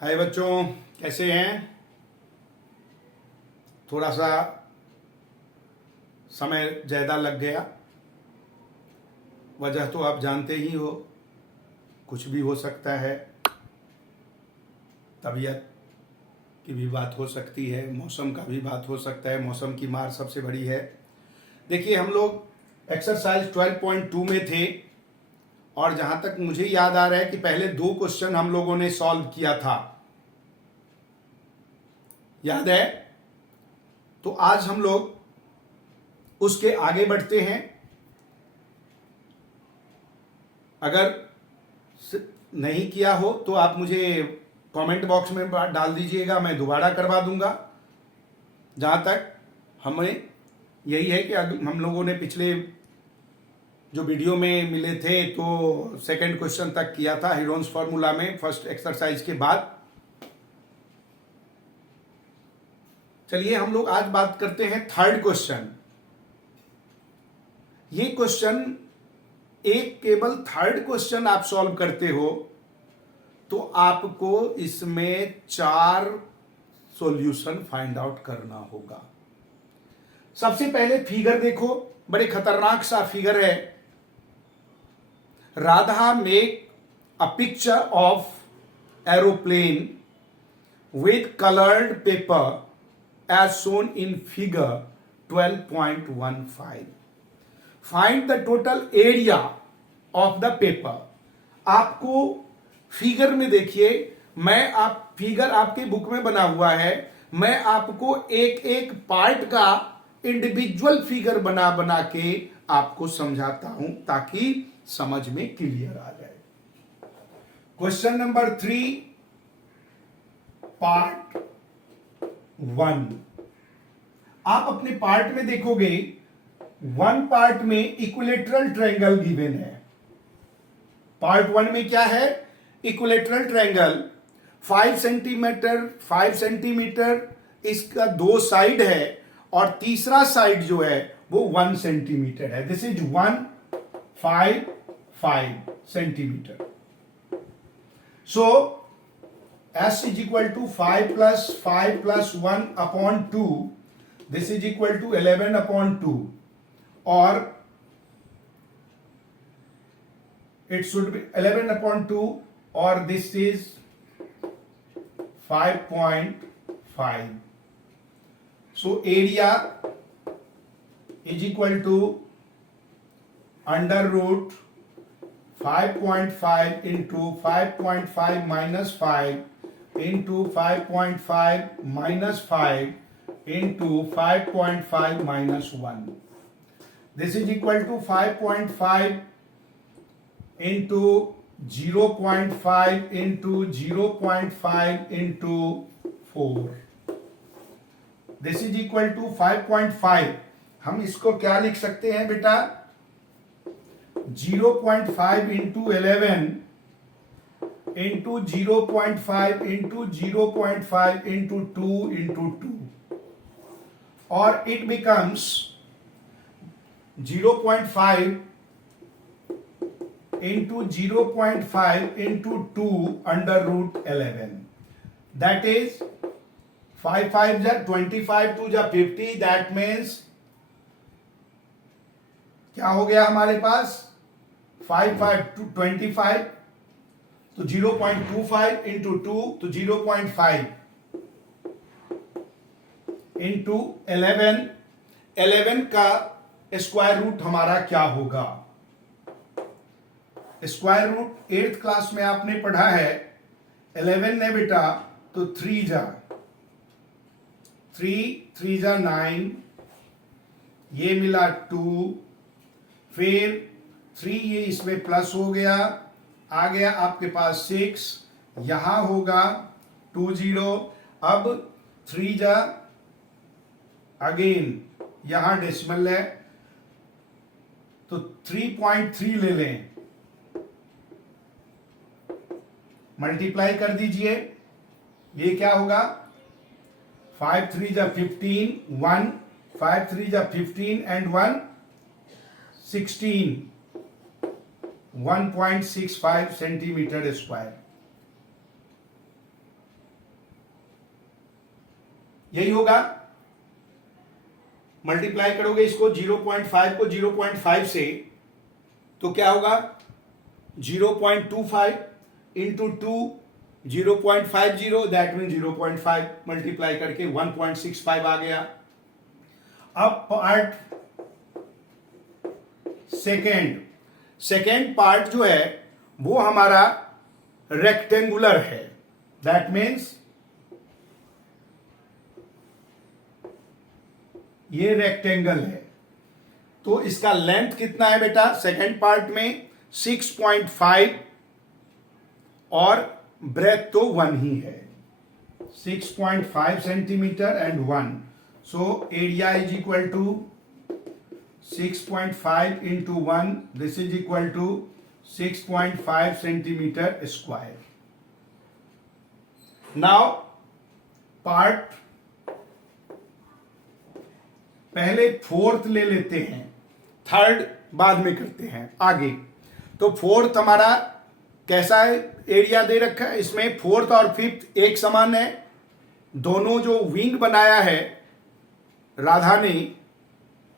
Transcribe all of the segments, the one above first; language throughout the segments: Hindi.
हाय बच्चों, कैसे हैं। थोड़ा सा समय ज़्यादा लग गया। वजह तो आप जानते ही हो, कुछ भी हो सकता है। तबीयत की भी बात हो सकती है, मौसम का भी बात हो सकता है। मौसम की मार सबसे बड़ी है। देखिए, हम लोग एक्सरसाइज 12.2 में थे और जहाँ तक मुझे याद आ रहा है कि पहले 2 क्वेश्चन हम लोगों ने सॉल्व किया था, याद है। तो आज हम लोग उसके आगे बढ़ते हैं। अगर नहीं किया हो तो आप मुझे कमेंट बॉक्स में डाल दीजिएगा, मैं दोबारा करवा दूंगा। जहाँ तक हमें यही है कि हम लोगों ने पिछले जो वीडियो में मिले थे तो सेकंड क्वेश्चन तक किया था हीरोन्स फार्मूला में, फर्स्ट एक्सरसाइज के बाद। चलिए हम लोग आज बात करते हैं थर्ड क्वेश्चन। ये क्वेश्चन एक केवल थर्ड क्वेश्चन आप सॉल्व करते हो तो आपको इसमें 4 सॉल्यूशन फाइंड आउट करना होगा। सबसे पहले फिगर देखो, बड़े खतरनाक सा फिगर है। Radha make a picture of aeroplane with colored paper as shown in figure 12.15. Find the total area of the paper. आपको फिगर में देखिए, आप फिगर आपके बुक में बना हुआ है। मैं आपको एक एक पार्ट का इंडिविजुअल फिगर बना बना के आपको समझाता हूं ताकि समझ में क्लियर आ जाए। Question number 3 part 1। आप अपने पार्ट में देखोगे 1 पार्ट में इक्विलेटरल ट्रायंगल गिवन है। पार्ट 1 में क्या है? इक्विलेटरल ट्रायंगल 5 सेंटीमीटर इसका 2 साइड है और तीसरा साइड जो है वो 1 सेंटीमीटर है। This is 1 5 5 centimetre. So S is equal to 5 plus 1 upon 2. This is equal to 11 upon 2. Or it should be 11 upon 2, or this is 5.5. So area is equal to under root 5.5 into 5.5 minus 5 into 5.5 minus 5 into 5.5 minus 1. This is equal to 5.5 into 0.5 into 0.5 into 4. This is equal to 5.5. हम इसको क्या लिख सकते हैं बेटा? 0.5 into 11 into 0.5 into 0.5 into 2 into 2, or it becomes 0.5 into 0.5 into 2 under root 11. That is 5 5 ja 25, 2 ja 50. That means क्या हो गया हमारे पास? 5 5 to 25, तो 0.25 इंटू 2 तो 0.5 इंटू 11 का स्क्वायर रूट हमारा क्या होगा? स्क्वायर रूट 8th क्लास में आपने पढ़ा है। 11 ने बेटा तो 3 जा 9, ये मिला 2, फिर 3 ये इसमें प्लस हो गया, आ गया आपके पास 6, यहां होगा 20। अब 3 जा अगेन यहां डेसिमल है तो 3.3 ले लें, मल्टीप्लाई कर दीजिए। ये क्या होगा? 5 3 जा 15, 1 5 3 जा 15 एंड 1 16, 1.65 सेंटीमीटर स्क्वायर। यही होगा। मल्टीप्लाई करोगे इसको 0.5 को 0.5 से तो क्या होगा 0.25 इंटू 2 0.50 दैट मीन 0.5 मल्टीप्लाई करके 1.65 आ गया। अब पार्ट सेकेंड पार्ट जो है वो हमारा रेक्टेंगुलर है, दैट मीन्स ये रेक्टेंगल है। तो इसका लेंथ कितना है बेटा सेकेंड पार्ट में 6.5 और ब्रेथ तो 1 ही है 6.5 centimetre and 1। So area is equal to 6.5 into 1, this is equal to 6.5 centimeter square. Now, part पहले फोर्थ ले लेते हैं, थर्ड बाद में करते हैं आगे। तो फोर्थ हमारा कैसा है, एरिया दे रखा है, इसमें फोर्थ और फिफ्थ एक समान है। दोनों जो विंग बनाया है राधा ने,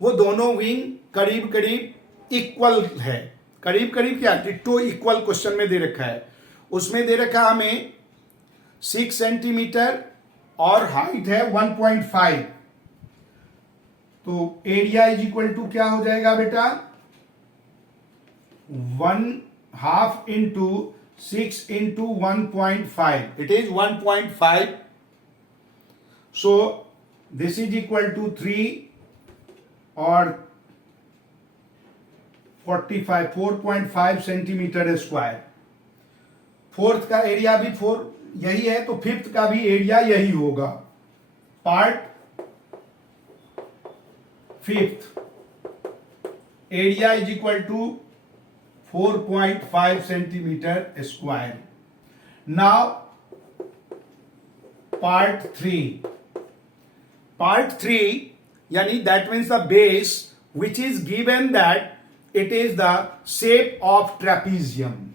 वो दोनों विंग करीब करीब इक्वल है। करीब करीब क्या, डिट्टो इक्वल क्वेश्चन में दे रखा है। उसमें दे रखा हमें 6 सेंटीमीटर और हाइट है 1.5। तो एरिया इज इक्वल टू क्या हो जाएगा बेटा 1/2 into 6 into 1.5, it is 1.5। So this is equal to 3 और 4.5 सेंटीमीटर स्क्वायर। फोर्थ का एरिया भी 4 यही है, तो फिफ्थ का भी एरिया यही होगा। Part fifth area is equal to 4.5 centimetre square. Now part three यानी that means the base which is given that it is the shape of trapezium.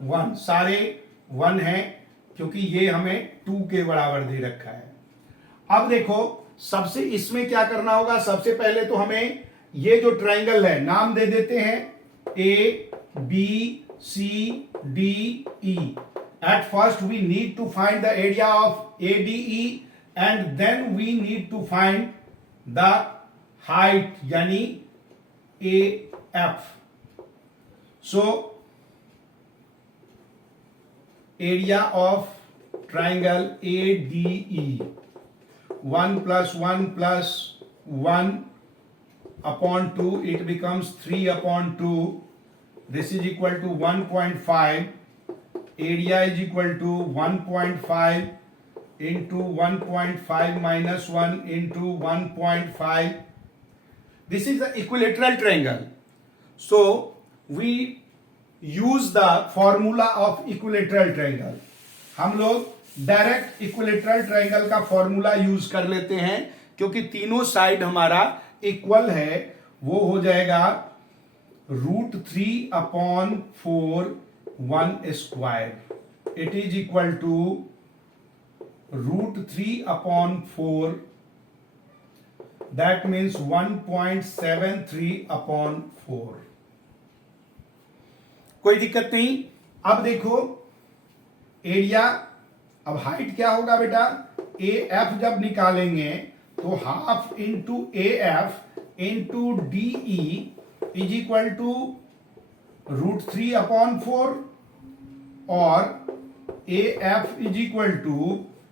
One सारे 1 हैं क्योंकि ये हमें 2 के बराबर दे रखा है। अब देखो सबसे इसमें क्या करना होगा, सबसे पहले तो हमें ये जो ट्रायंगल है नाम दे देते हैं A B C D E. At first we need to find the area of A D E and then we need to find the height यानी A F. So area of triangle A D E 1 + 1 + 1 upon 2, it becomes 3 upon 2. This is equal to 1.5. Area is equal to 1.5 into 1.5 minus 1 into 1.5. This is the equilateral triangle. So we use the formula of equilateral triangle. हम लोग डायरेक्ट इक्विलेटरल ट्रायंगल का फॉर्मूला यूज कर लेते हैं क्योंकि तीनों साइड हमारा इक्वल है। वो हो जाएगा √3 upon 4 1 square. It is equal to √3 upon 4, that means 1.73 upon 4। कोई दिक्कत नहीं। अब देखो एरिया, अब हाइट क्या होगा बेटा, ए एफ जब निकालेंगे तो 1/2 into A F into D E is equal to √3 upon 4 और A F is equal to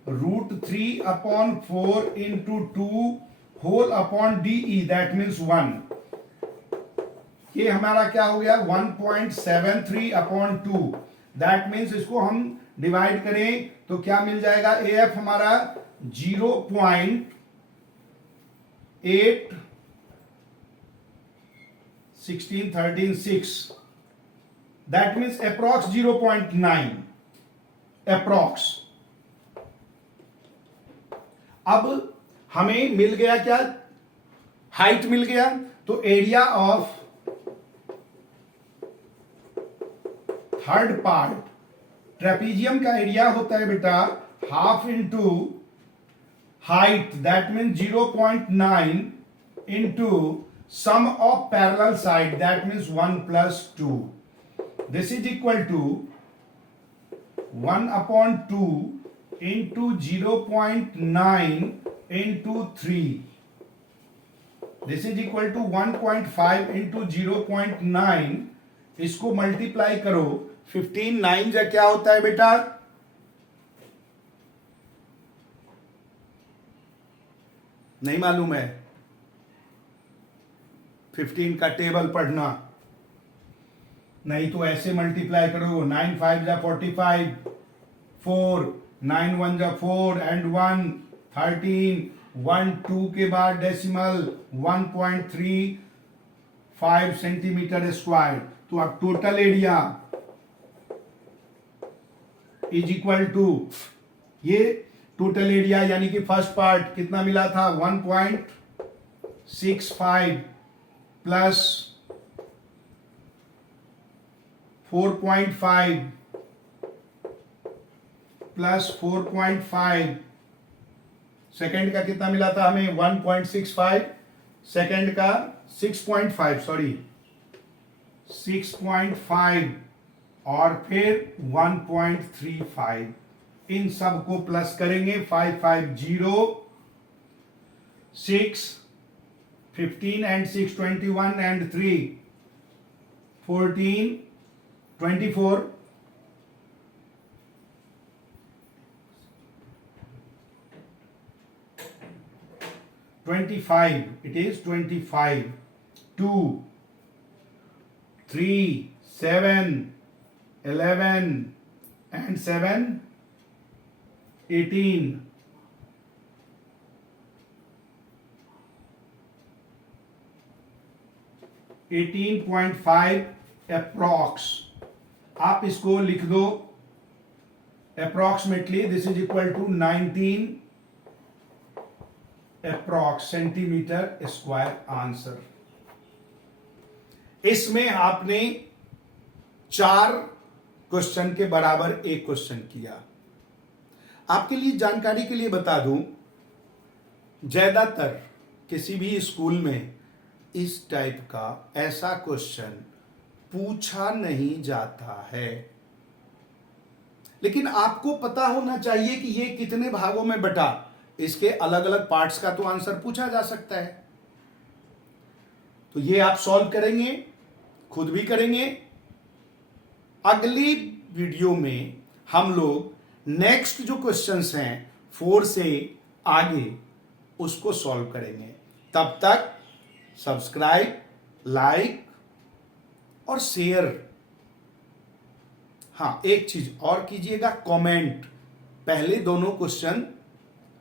√3 upon 4 into 2 whole upon D E, that means 1। ये हमारा क्या हो गया 1.73 upon 2, दैट मीन्स इसको हम डिवाइड करें तो क्या मिल जाएगा, ए एफ हमारा 0.8 16 13 6, दैट मीन्स अप्रॉक्स 0.9 अप्रॉक्स। अब हमें मिल गया क्या, हाइट मिल गया। तो area of third part, trapezium का एरिया होता है बेटा half into height, that mean 0.9 into sum of parallel side, that means 1+2. This is equal to 1/2 into 0.9 into 3. This is equal to 1.5 into 0.9. इसको मल्टीप्लाई करो, 15 9 जा क्या होता है बेटा, नहीं मालूम है, 15 का टेबल पढ़ना, नहीं तो ऐसे मल्टीप्लाई करो, 9 5 जा 45, 4 9 1 जा 4 एंड 1 13, 1 2 के बाद डेसिमल 1.35 सेंटीमीटर स्क्वायर. तो अब total area is equal to, ये टोटल एरिया यानी कि फर्स्ट पार्ट कितना मिला था 1.65 प्लस 4.5 प्लस 4.5, सेकेंड का कितना मिला था हमें 1.65, सेकेंड का 6.5 सॉरी 6.5 और फिर 1.35. इन सब को प्लस करेंगे, 5 5 0 6 15 and 6 21 and 3 14 24 25. It is 25. 2 3 7 11 and 7 18. 18.5 approx. आप इसको लिख दो approximately, this is equal to 19 approx centimetre square answer. इसमें आपने 4 क्वेश्चन के बराबर एक क्वेश्चन किया. आपके लिए जानकारी के लिए बता दूं, ज्यादातर किसी भी स्कूल में इस टाइप का ऐसा क्वेश्चन पूछा नहीं जाता है. लेकिन आपको पता होना चाहिए कि ये कितने भागों में बटा, इसके अलग अलग पार्ट्स का तो आंसर पूछा जा सकता है. तो ये आप सॉल्व करेंगे, खुद भी करेंगे. अगली वीडियो में हम लोग नेक्स्ट जो क्वेश्चंस हैं 4 से आगे उसको सॉल्व करेंगे. तब तक सब्सक्राइब, लाइक और शेयर. हाँ, एक चीज और कीजिएगा, कमेंट. पहले दोनों क्वेश्चन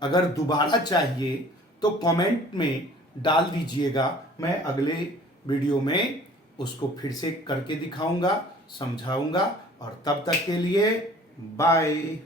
अगर दोबारा चाहिए तो कमेंट में डाल दीजिएगा. मैं अगले वीडियो में उसको फिर से करके दिखाऊंगा, समझाऊंगा. और तब तक के लिए बाय.